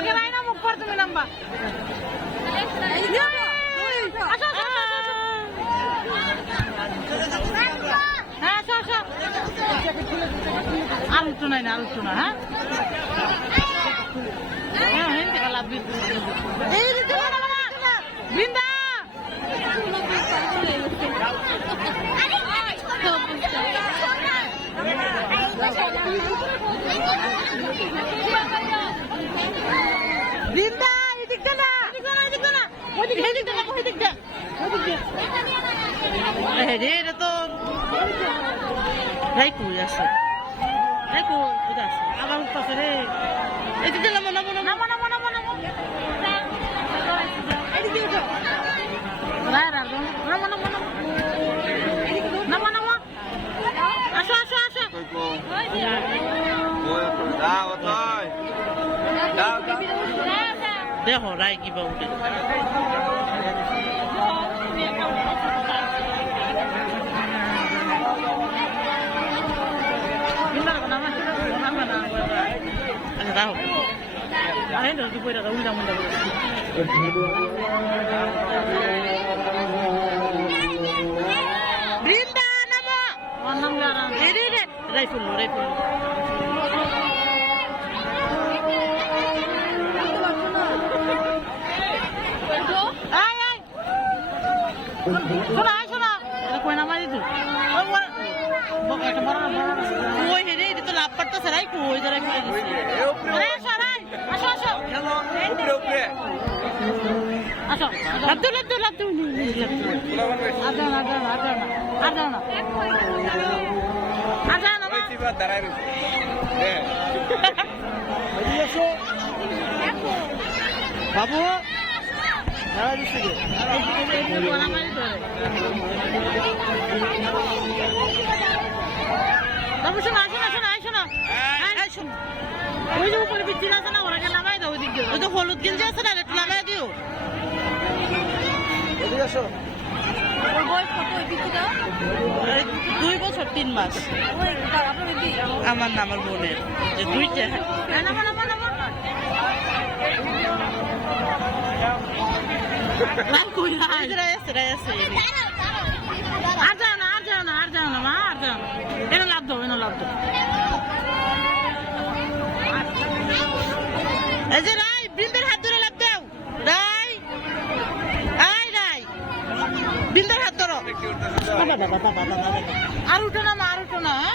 আগে নাই না মুখ পর তুমি নাম্বা আলু তো নাই না আলু তো না হ্যাঁ হেনতে গেলাম বৃন্দা বৃন্দা এদিক দে না এদিক দে না ওদিক হেদিক দে না ওদিক দে এটা তো রাই কই আছে রাই কই ওটা আছে আবার উঠছে রে এদিক দে না মনা এদিক দে উঠো রাই রাই না আসো দেখো রায় কি বা উঠে রাইফুল শোনা কই নামাই দিত ওই হেরে এটা তো লাভ পারতেছে রাই কই যারাই করে দিছে আসো লাভ বাবু ওই যে উপরে বিচ্ছিন্ন আছে না ওনাকে নামাই দাও ওই দিক দিয়ে ওই তো হলুদ গেঞ্জি আছে না একটু নামাই দিও 2 বছর 3 মাস আমার না আমার বোনের যে দুইটা আর যাও না মা আর যাও না এনে লাভ দাও এই যে রাই বৃন্দের হাত ধরে লাভ দাও রাই বৃন্দের হাত ধরো আর উঠো না